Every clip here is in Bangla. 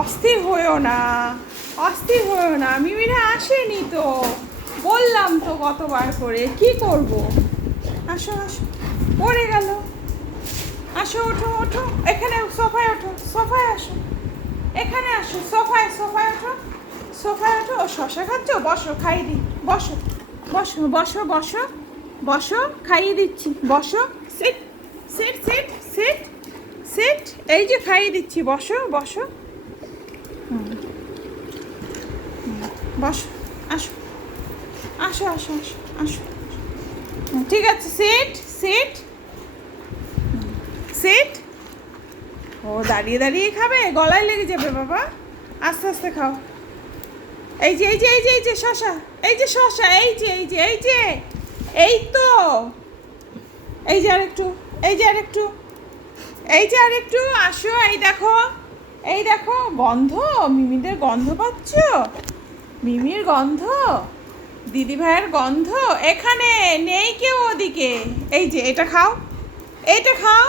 অস্থির হয়েও না, অস্থির হয়েও না, মিমিরা আসেনি তো, বললাম তো কতবার করে, কি করব। আসো আসো, পড়ে গেল। আসো, ওঠো ওঠো, এখানে সোফায় ওঠো, সোফায় আসো, এখানে আসো, সোফায় সোফায় ওঠো, সোফায় ওঠো। ও শশা খাচ্ছ, বসো খাইয়ে দিই, বসো বসো বসো বসো বসো, খাইয়ে দিচ্ছি, বসো, sit sit sit sit sit, এই যে খাইয়ে দিচ্ছি, বসো বসো, বসো, আসো আসো আসো আসো আসো, ঠিক আছে, সিট সিট সিট। ও দাঁড়িয়ে দাঁড়িয়ে খাবে, গলায় লেগে যাবে বাবা, আস্তে আস্তে খাও। এই যে এই যে এই যে এই যে শশা, এই যে শশা, এই যে এই যে এই যে, এই তো, এই যে আরেকটু, এই যে আরেকটু, এই যে আরেকটু, আসো, এই দেখো, এই দেখো, গন্ধ, মিমিদের গন্ধ পাচ্ছ, মিমির গন্ধ, দিদি ভাইয়ের গন্ধ, এখানে নেই কেউ ওদিকে। এই যে এটা খাও, এইটা খাও।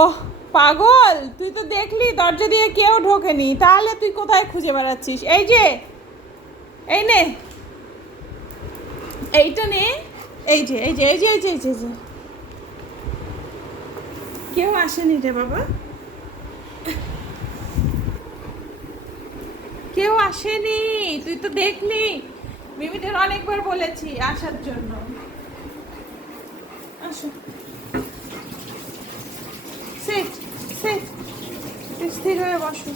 ওহ পাগল, তুই তো দেখলি দরজা দিয়ে কেউ ঢোকেনি, তাহলে তুই কোথায় খুঁজে বেড়াচ্ছিস? এই যে, এই নে, এইটা নে, এই যে এই যে এই যে এই যে এই যে এই যে। কেউ আসেনি রে বাবা, কেউ আসেনি, তুই তো দেখলি, মিমিদের অনেকবার বলেছি আসার জন্য। আসো, সিট সিট, স্থির হয়ে বসো।